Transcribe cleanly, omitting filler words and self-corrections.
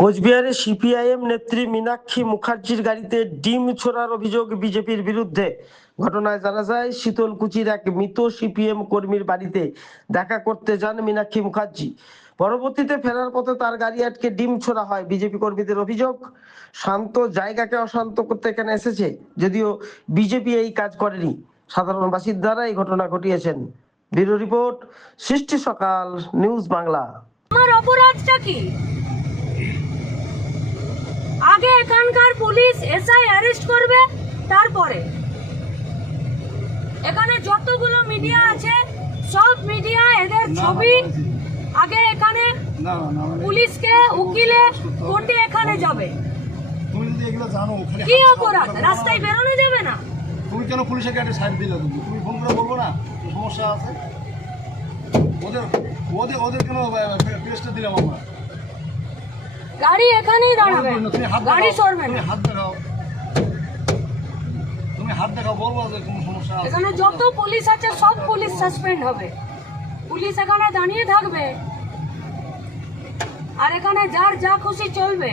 কোচবিহারে সিপিআইএম নেত্রী মীনাক্ষী মুখার্জির গাড়িতে ডিম ছোড়ার অভিযোগ বিজেপির বিরুদ্ধে। ঘটনায় জানা যায়, শীতলকুচির এক মৃত সিপিএম কর্মীর বাড়িতে দেখা করতে যান মীনাক্ষী মুখার্জি। পরবর্তীতে ফেরার পথে তার গাড়ি আটকে ডিম ছোড়া হয়। বিজেপি কর্মীদের অভিযোগ, শান্ত জায়গাকে অশান্ত করতে এখানে এসেছে, যদিও বিজেপি এই কাজ করেনি। সাধারণ বাসিন্দারা এই ঘটনা ঘটিয়েছেন। ব্যুরো রিপোর্ট, সৃষ্টি সকাল, নিউজ বাংলা। আমার অপরাধটা কি? আগে এখানকার পুলিশ এসআই অ্যারেস্ট করবে, তারপরে এখানে যতগুলো মিডিয়া আছে সব মিডিয়া এদের ছবি আগে এখানে পুলিশকে উকিলে কোর্টে এখানে যাবে। তুমি যদি এগুলো জানো কি অপরাধ? রাস্তায় বেরোনো যাবে না? তুমি কেন পুলিশের গাড়ি সাইড দিলে? তুমি ফোন করে বলবো না সমস্যা আছে? ওদের ওদের ওদের কেন পেজটা দিলাম আমরা? গাড়ি এখানেই দাঁড়াবে, তুমি হাত গাড়ি দেখাও, সরবে তুমি না। হাত দেখাও, তুমি হাত দেখাও, বলবো যে কোনো সমস্যা আছে। এখানে যত পুলিশ আছে সব পুলিশ সাসপেন্ড হবে। পুলিশ এখানে দাঁড়িয়ে থাকবে আর এখানে যার যা খুশি চলবে।